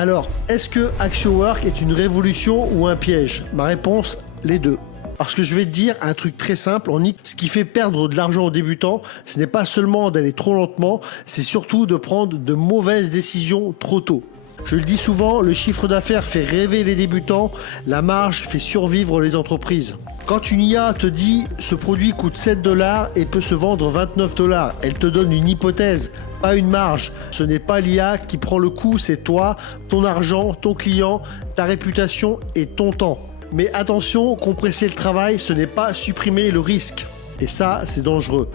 Alors, est-ce que AxioWork est une révolution ou un piège? Ma réponse, les deux. Parce que je vais te dire un truc très simple, ce qui fait perdre de l'argent aux débutants, ce n'est pas seulement d'aller trop lentement, c'est surtout de prendre de mauvaises décisions trop tôt. Je le dis souvent, le chiffre d'affaires fait rêver les débutants, la marge fait survivre les entreprises. Quand une IA te dit ce produit coûte 7 $ et peut se vendre 29 $, elle te donne une hypothèse, pas une marge. Ce n'est pas l'IA qui prend le coup, c'est toi, ton argent, ton client, ta réputation et ton temps. Mais attention, compresser le travail, ce n'est pas supprimer le risque. Et ça, c'est dangereux.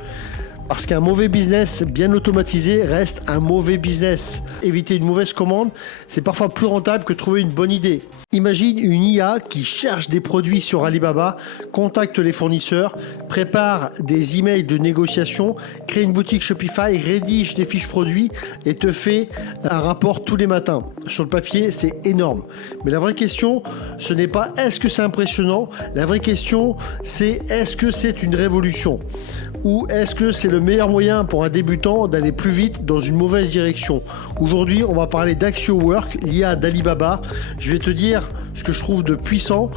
Parce qu'un mauvais business bien automatisé reste un mauvais business. Éviter une mauvaise commande, c'est parfois plus rentable que trouver une bonne idée. Imagine une IA qui cherche des produits sur Alibaba, contacte les fournisseurs, prépare des emails de négociation, crée une boutique Shopify, rédige des fiches produits et te fait un rapport tous les matins. Sur le papier, c'est énorme. Mais la vraie question, ce n'est pas est-ce que c'est impressionnant, la vraie question, c'est est-ce que c'est une révolution ? Ou est-ce que c'est le meilleur moyen pour un débutant d'aller plus vite dans une mauvaise direction? Aujourd'hui, on va parler d'AxioWork, l'IA d'Alibaba. Je vais te dire ce que je trouve de puissant,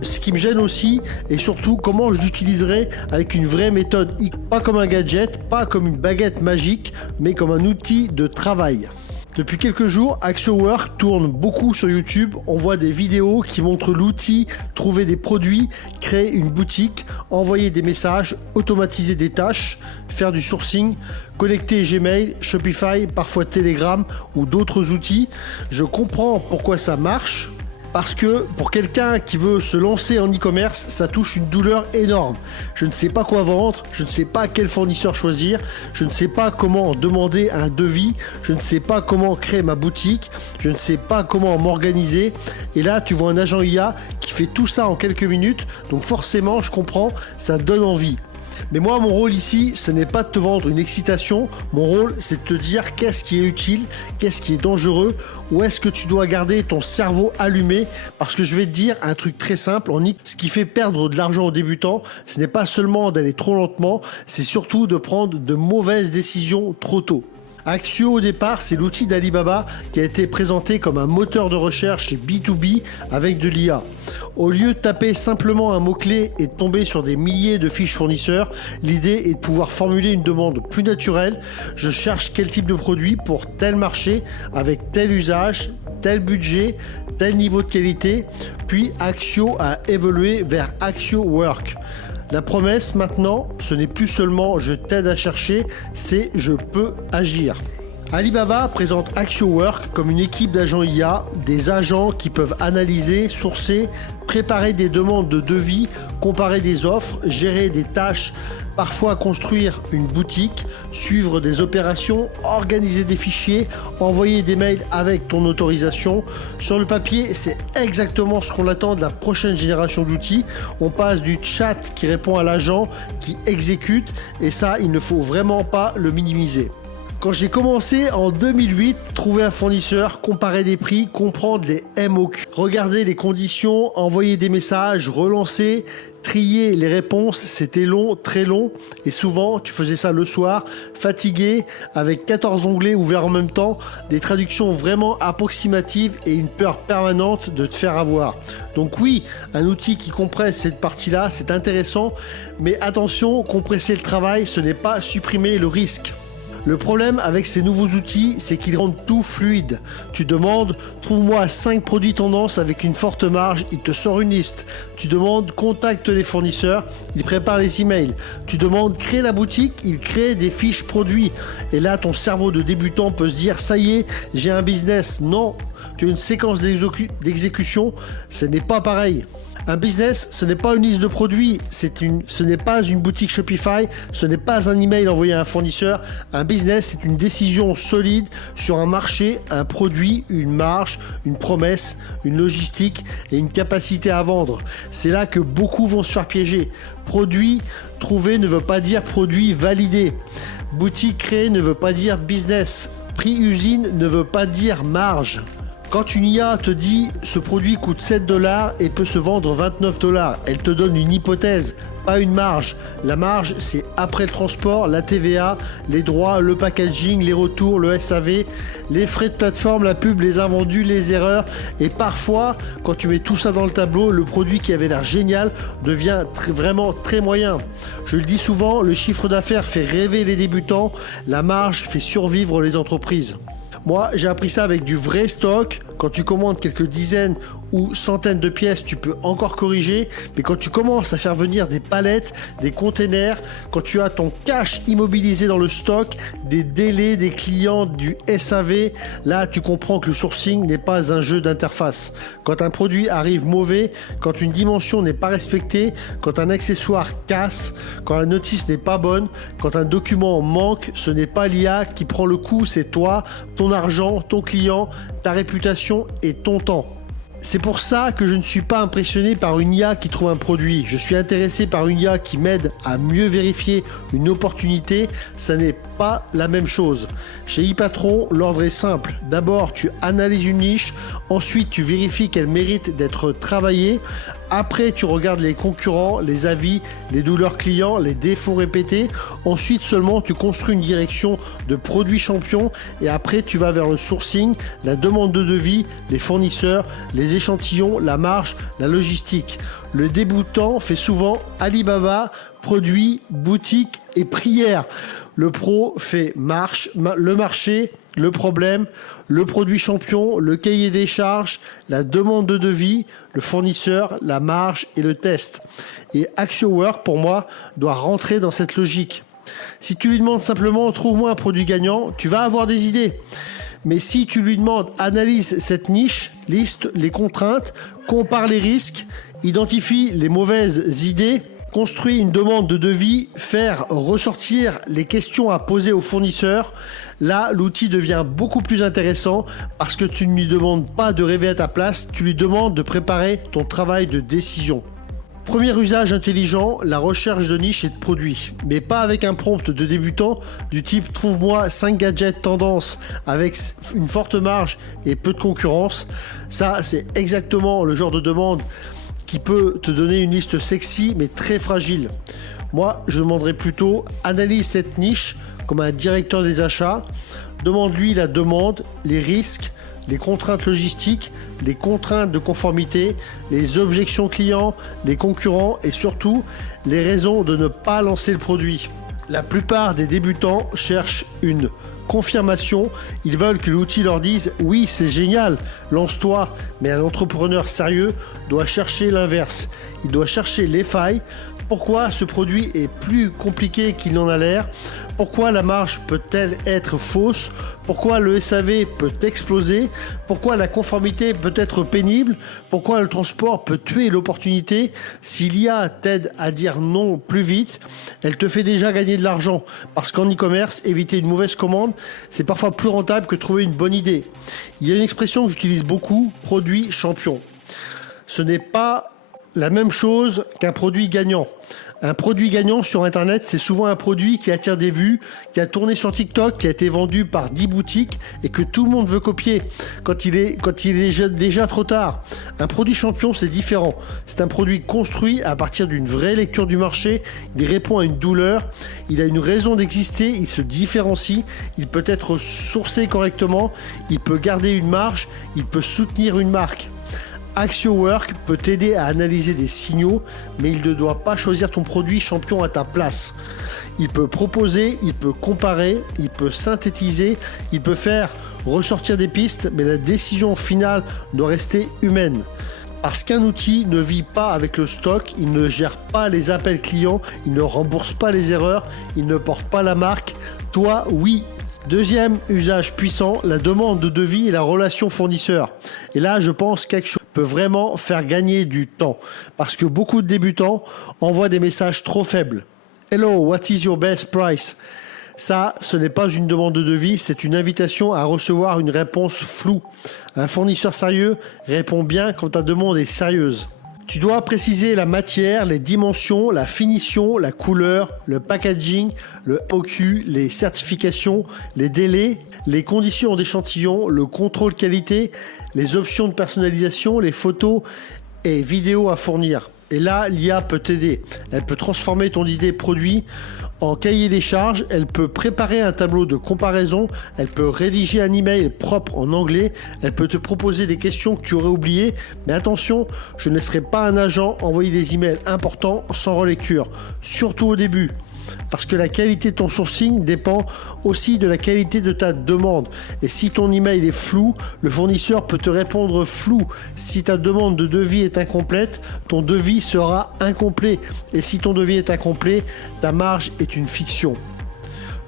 ce qui me gêne aussi, et surtout comment je l'utiliserai avec une vraie méthode. Pas comme un gadget, pas comme une baguette magique, mais comme un outil de travail. Depuis quelques jours, AxioWork tourne beaucoup sur YouTube. On voit des vidéos qui montrent l'outil, trouver des produits, créer une boutique, envoyer des messages, automatiser des tâches, faire du sourcing, connecter Gmail, Shopify, parfois Telegram ou d'autres outils. Je comprends pourquoi ça marche. Parce que pour quelqu'un qui veut se lancer en e-commerce, ça touche une douleur énorme. Je ne sais pas quoi vendre, je ne sais pas quel fournisseur choisir, je ne sais pas comment demander un devis, je ne sais pas comment créer ma boutique, je ne sais pas comment m'organiser. Et là, tu vois un agent IA qui fait tout ça en quelques minutes, donc forcément, je comprends, ça donne envie. Mais moi, mon rôle ici, ce n'est pas de te vendre une excitation. Mon rôle, c'est de te dire qu'est-ce qui est utile, qu'est-ce qui est dangereux, où est-ce que tu dois garder ton cerveau allumé. Parce que je vais te dire un truc très simple. Ce qui fait perdre de l'argent aux débutants, ce n'est pas seulement d'aller trop lentement, c'est surtout de prendre de mauvaises décisions trop tôt. Axio, au départ, c'est l'outil d'Alibaba qui a été présenté comme un moteur de recherche B2B avec de l'IA. Au lieu de taper simplement un mot-clé et de tomber sur des milliers de fiches fournisseurs, l'idée est de pouvoir formuler une demande plus naturelle. Je cherche quel type de produit pour tel marché, avec tel usage, tel budget, tel niveau de qualité. Puis Axio a évolué vers AxioWork. La promesse maintenant, ce n'est plus seulement je t'aide à chercher, c'est je peux agir. Alibaba présente AxioWork comme une équipe d'agents IA, des agents qui peuvent analyser, sourcer, préparer des demandes de devis, comparer des offres, gérer des tâches, parfois construire une boutique, suivre des opérations, organiser des fichiers, envoyer des mails avec ton autorisation. Sur le papier, c'est exactement ce qu'on attend de la prochaine génération d'outils. On passe du chat qui répond à l'agent, qui exécute, et ça, il ne faut vraiment pas le minimiser. Quand j'ai commencé en 2008, trouver un fournisseur, comparer des prix, comprendre les MOQ, regarder les conditions, envoyer des messages, relancer, trier les réponses, c'était long, très long. Et souvent, tu faisais ça le soir, fatigué, avec 14 onglets ouverts en même temps, des traductions vraiment approximatives et une peur permanente de te faire avoir. Donc oui, un outil qui compresse cette partie-là, c'est intéressant. Mais attention, compresser le travail, ce n'est pas supprimer le risque. Le problème avec ces nouveaux outils, c'est qu'ils rendent tout fluide. Tu demandes, trouve-moi 5 produits tendance avec une forte marge, il te sort une liste. Tu demandes, contacte les fournisseurs, il prépare les emails. Tu demandes, crée la boutique, il crée des fiches produits. Et là, ton cerveau de débutant peut se dire, ça y est, j'ai un business. Non, tu as une séquence d'exécution, ce n'est pas pareil. Un business, ce n'est pas une liste de produits, ce n'est pas une boutique Shopify, ce n'est pas un email envoyé à un fournisseur. Un business, c'est une décision solide sur un marché, un produit, une marge, une promesse, une logistique et une capacité à vendre. C'est là que beaucoup vont se faire piéger. Produit trouvé ne veut pas dire produit validé. Boutique créée ne veut pas dire business. Prix usine ne veut pas dire marge. Quand une IA te dit ce produit coûte 7 dollars et peut se vendre 29 dollars, elle te donne une hypothèse, pas une marge. La marge, c'est après le transport, la TVA, les droits, le packaging, les retours, le SAV, les frais de plateforme, la pub, les invendus, les erreurs. Et parfois, quand tu mets tout ça dans le tableau, le produit qui avait l'air génial devient vraiment très moyen. Je le dis souvent, le chiffre d'affaires fait rêver les débutants, la marge fait survivre les entreprises. Moi, j'ai appris ça avec du vrai stock. Quand tu commandes quelques dizaines ou centaines de pièces, tu peux encore corriger. Mais quand tu commences à faire venir des palettes, des containers, quand tu as ton cash immobilisé dans le stock, des délais, des clients, du SAV, là, tu comprends que le sourcing n'est pas un jeu d'interface. Quand un produit arrive mauvais, quand une dimension n'est pas respectée, quand un accessoire casse, quand la notice n'est pas bonne, quand un document manque, ce n'est pas l'IA qui prend le coup, c'est toi, ton argent, ton client, ta réputation et ton temps. C'est pour ça que je ne suis pas impressionné par une IA qui trouve un produit. Je suis intéressé par une IA qui m'aide à mieux vérifier une opportunité. Ça n'est pas la même chose. Chez ePatron, l'ordre est simple. D'abord, tu analyses une niche. Ensuite, tu vérifies qu'elle mérite d'être travaillée. Après, tu regardes les concurrents, les avis, les douleurs clients, les défauts répétés. Ensuite seulement, tu construis une direction de produits champions. Et après, tu vas vers le sourcing, la demande de devis, les fournisseurs, les échantillons, la marge, la logistique. Le débutant fait souvent Alibaba, produits, boutique et prière. Le pro fait le marché, le problème, le produit champion, le cahier des charges, la demande de devis, le fournisseur, la marge et le test. Et AxioWork, pour moi, doit rentrer dans cette logique. Si tu lui demandes simplement « trouve-moi un produit gagnant », tu vas avoir des idées. Mais si tu lui demandes « analyse cette niche, liste les contraintes, compare les risques, identifie les mauvaises idées », construire une demande de devis, faire ressortir les questions à poser aux fournisseurs, là, l'outil devient beaucoup plus intéressant parce que tu ne lui demandes pas de rêver à ta place, tu lui demandes de préparer ton travail de décision. Premier usage intelligent, la recherche de niche et de produits. Mais pas avec un prompt de débutant du type « trouve-moi 5 gadgets tendance avec une forte marge et peu de concurrence ». Ça, c'est exactement le genre de demande qui peut te donner une liste sexy mais très fragile. Moi, je demanderais plutôt analyse cette niche comme un directeur des achats, demande-lui la demande, les risques, les contraintes logistiques, les contraintes de conformité, les objections clients, les concurrents et surtout les raisons de ne pas lancer le produit. La plupart des débutants cherchent une confirmation, ils veulent que l'outil leur dise « oui, c'est génial, lance-toi », mais un entrepreneur sérieux doit chercher l'inverse. Il doit chercher les failles. Pourquoi ce produit est plus compliqué qu'il n'en a l'air? Pourquoi la marge peut-elle être fausse? Pourquoi le SAV peut exploser? Pourquoi la conformité peut être pénible? Pourquoi le transport peut tuer l'opportunité? Si l'IA t'aide à dire non plus vite, elle te fait déjà gagner de l'argent. Parce qu'en e-commerce, éviter une mauvaise commande, c'est parfois plus rentable que trouver une bonne idée. Il y a une expression que j'utilise beaucoup, produit champion. Ce n'est pas la même chose qu'un produit gagnant. Un produit gagnant sur Internet, c'est souvent un produit qui attire des vues, qui a tourné sur TikTok, qui a été vendu par 10 boutiques et que tout le monde veut copier quand il est déjà trop tard. Un produit champion, c'est différent. C'est un produit construit à partir d'une vraie lecture du marché. Il répond à une douleur. Il a une raison d'exister. Il se différencie. Il peut être sourcé correctement. Il peut garder une marge. Il peut soutenir une marque. AxioWork peut t'aider à analyser des signaux, mais il ne doit pas choisir ton produit champion à ta place. Il peut proposer, il peut comparer, il peut synthétiser, il peut faire ressortir des pistes, mais la décision finale doit rester humaine. Parce qu'un outil ne vit pas avec le stock, il ne gère pas les appels clients, il ne rembourse pas les erreurs, il ne porte pas la marque. Toi, oui. Deuxième usage puissant, la demande de devis et la relation fournisseur. Et là, je pense qu'AxioWork peut vraiment faire gagner du temps parce que beaucoup de débutants envoient des messages trop faibles. Hello, what is your best price? Ça, ce n'est pas une demande de devis, c'est une invitation à recevoir une réponse floue. Un fournisseur sérieux répond bien quand ta demande est sérieuse. Tu dois préciser la matière, les dimensions, la finition, la couleur, le packaging, le MOQ, les certifications, les délais, les conditions d'échantillon, le contrôle qualité, les options de personnalisation, les photos et vidéos à fournir. Et là, l'IA peut t'aider. Elle peut transformer ton idée produit en cahier des charges, elle peut préparer un tableau de comparaison, elle peut rédiger un email propre en anglais, elle peut te proposer des questions que tu aurais oubliées. Mais attention, je ne laisserai pas un agent envoyer des emails importants sans relecture, surtout au début. Parce que la qualité de ton sourcing dépend aussi de la qualité de ta demande. Et si ton email est flou, le fournisseur peut te répondre flou. Si ta demande de devis est incomplète, ton devis sera incomplet. Et si ton devis est incomplet, ta marge est une fiction.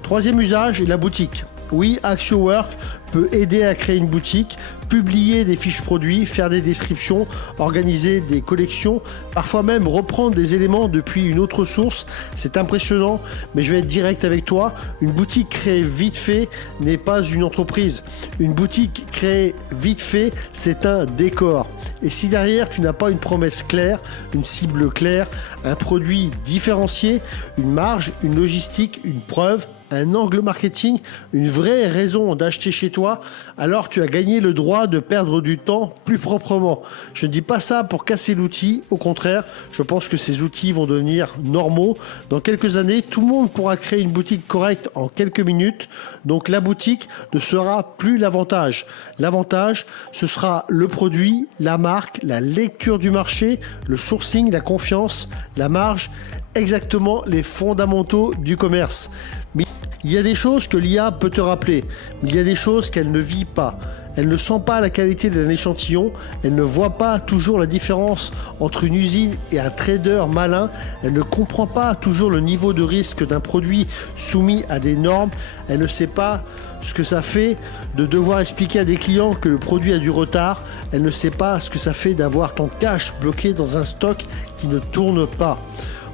Troisième usage, la boutique. Oui, AxioWork peut aider à créer une boutique, publier des fiches produits, faire des descriptions, organiser des collections, parfois même reprendre des éléments depuis une autre source. C'est impressionnant, mais je vais être direct avec toi. Une boutique créée vite fait n'est pas une entreprise. Une boutique créée vite fait, c'est un décor. Et si derrière tu n'as pas une promesse claire, une cible claire, un produit différencié, une marge, une logistique, une preuve, un angle marketing, une vraie raison d'acheter chez toi, alors tu as gagné le droit de perdre du temps plus proprement. Je ne dis pas ça pour casser l'outil, au contraire, je pense que ces outils vont devenir normaux. Dans quelques années, tout le monde pourra créer une boutique correcte en quelques minutes, donc la boutique ne sera plus l'avantage. L'avantage, ce sera le produit, la marque, la lecture du marché, le sourcing, la confiance, la marge, exactement les fondamentaux du commerce. Mais il y a des choses que l'IA peut te rappeler, mais il y a des choses qu'elle ne vit pas. Elle ne sent pas la qualité d'un échantillon, elle ne voit pas toujours la différence entre une usine et un trader malin, elle ne comprend pas toujours le niveau de risque d'un produit soumis à des normes, elle ne sait pas ce que ça fait de devoir expliquer à des clients que le produit a du retard, elle ne sait pas ce que ça fait d'avoir ton cash bloqué dans un stock qui ne tourne pas.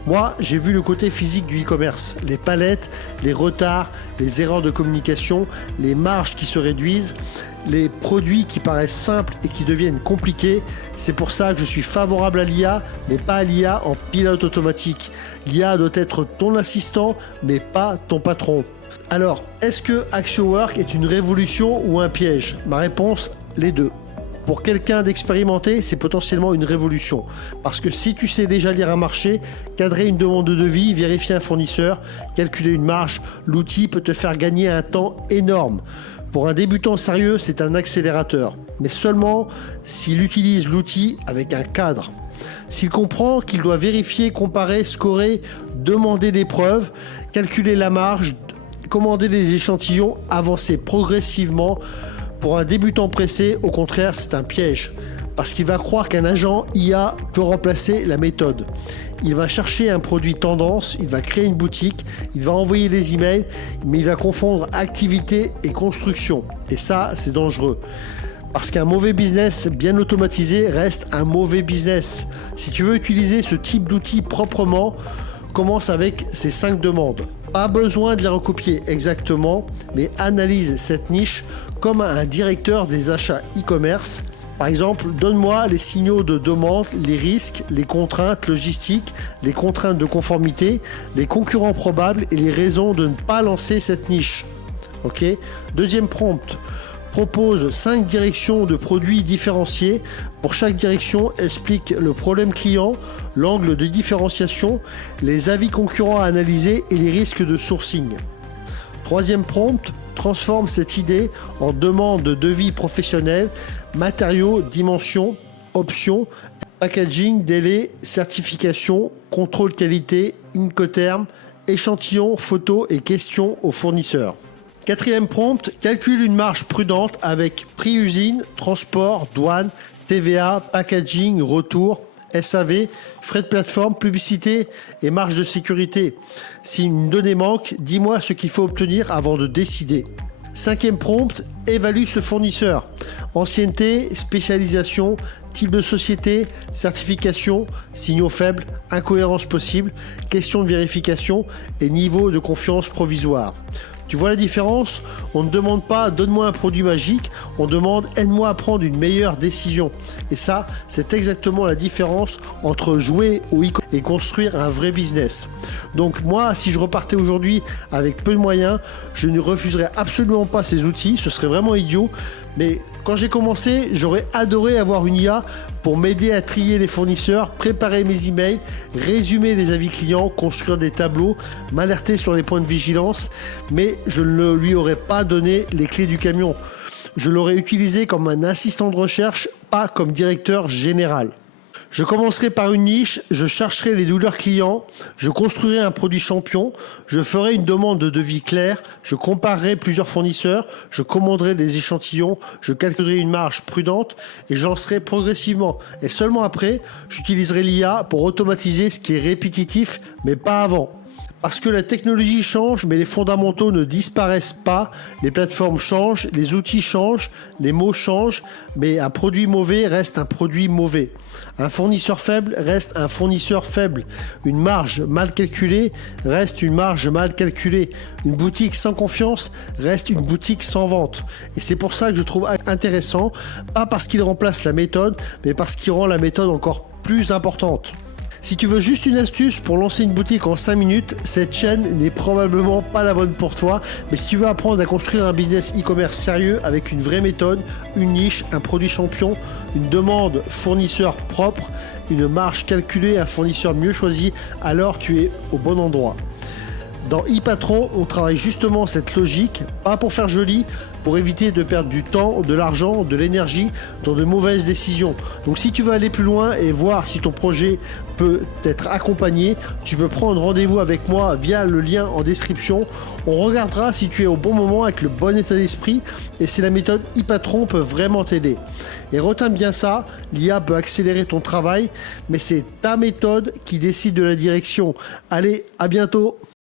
Moi, j'ai vu le côté physique du e-commerce, les palettes, les retards, les erreurs de communication, les marges qui se réduisent, les produits qui paraissent simples et qui deviennent compliqués. C'est pour ça que je suis favorable à l'IA, mais pas à l'IA en pilote automatique. L'IA doit être ton assistant, mais pas ton patron. Alors, est-ce que AxioWork est une révolution ou un piège? Ma réponse, les deux. Pour quelqu'un d'expérimenté, c'est potentiellement une révolution. Parce que si tu sais déjà lire un marché, cadrer une demande de devis, vérifier un fournisseur, calculer une marge, l'outil peut te faire gagner un temps énorme. Pour un débutant sérieux, c'est un accélérateur. Mais seulement s'il utilise l'outil avec un cadre. S'il comprend qu'il doit vérifier, comparer, scorer, demander des preuves, calculer la marge, commander des échantillons, avancer progressivement. Pour un débutant pressé, au contraire, c'est un piège. Parce qu'il va croire qu'un agent IA peut remplacer la méthode. Il va chercher un produit tendance, il va créer une boutique, il va envoyer des emails, mais il va confondre activité et construction. Et ça, c'est dangereux. Parce qu'un mauvais business bien automatisé reste un mauvais business. Si tu veux utiliser ce type d'outil proprement, commence avec ces 5 demandes. Pas besoin de les recopier exactement, mais analyse cette niche comme un directeur des achats e-commerce. Par exemple, donne-moi les signaux de demande, les risques, les contraintes logistiques, les contraintes de conformité, les concurrents probables et les raisons de ne pas lancer cette niche. Ok ? Deuxième prompt. Propose 5 directions de produits différenciés. Pour chaque direction, explique le problème client, l'angle de différenciation, les avis concurrents à analyser et les risques de sourcing. Troisième prompt, transforme cette idée en demande de devis professionnel, matériaux, dimensions, options, packaging, délai, certification, contrôle qualité, Incoterm, échantillons, photos et questions aux fournisseurs. Quatrième prompt, calcule une marge prudente avec prix usine, transport, douane, TVA, packaging, retour, SAV, frais de plateforme, publicité et marge de sécurité. Si une donnée manque, dis-moi ce qu'il faut obtenir avant de décider. Cinquième prompt, évalue ce fournisseur. Ancienneté, spécialisation, type de société, certification, signaux faibles, incohérence possible, question de vérification et niveau de confiance provisoire. Tu vois la différence? On ne demande pas « donne-moi un produit magique », on demande « aide-moi à prendre une meilleure décision ». Et ça, c'est exactement la différence entre jouer au e-commerce et construire un vrai business. Donc moi, si je repartais aujourd'hui avec peu de moyens, je ne refuserais absolument pas ces outils, ce serait vraiment idiot. Mais Quand j'ai commencé, j'aurais adoré avoir une IA pour m'aider à trier les fournisseurs, préparer mes emails, résumer les avis clients, construire des tableaux, m'alerter sur les points de vigilance, mais je ne lui aurais pas donné les clés du camion. Je l'aurais utilisé comme un assistant de recherche, pas comme directeur général. Je commencerai par une niche, je chercherai les douleurs clients, je construirai un produit champion, je ferai une demande de devis claire, je comparerai plusieurs fournisseurs, je commanderai des échantillons, je calculerai une marge prudente et je lancerai progressivement. Et seulement après, j'utiliserai l'IA pour automatiser ce qui est répétitif, mais pas avant. Parce que la technologie change, mais les fondamentaux ne disparaissent pas. Les plateformes changent, les outils changent, les mots changent, mais un produit mauvais reste un produit mauvais. Un fournisseur faible reste un fournisseur faible. Une marge mal calculée reste une marge mal calculée. Une boutique sans confiance reste une boutique sans vente. Et c'est pour ça que je trouve intéressant, pas parce qu'il remplace la méthode, mais parce qu'il rend la méthode encore plus importante. Si tu veux juste une astuce pour lancer une boutique en 5 minutes, cette chaîne n'est probablement pas la bonne pour toi. Mais si tu veux apprendre à construire un business e-commerce sérieux avec une vraie méthode, une niche, un produit champion, une demande fournisseur propre, une marge calculée, un fournisseur mieux choisi, alors tu es au bon endroit. Dans ePatron, on travaille justement cette logique, pas pour faire joli, pour éviter de perdre du temps, de l'argent, de l'énergie dans de mauvaises décisions. Donc si tu veux aller plus loin et voir si ton projet peut être accompagné, tu peux prendre rendez-vous avec moi via le lien en description. On regardera si tu es au bon moment avec le bon état d'esprit et si la méthode ePatron peut vraiment t'aider. Et retiens bien ça, l'IA peut accélérer ton travail, mais c'est ta méthode qui décide de la direction. Allez, à bientôt!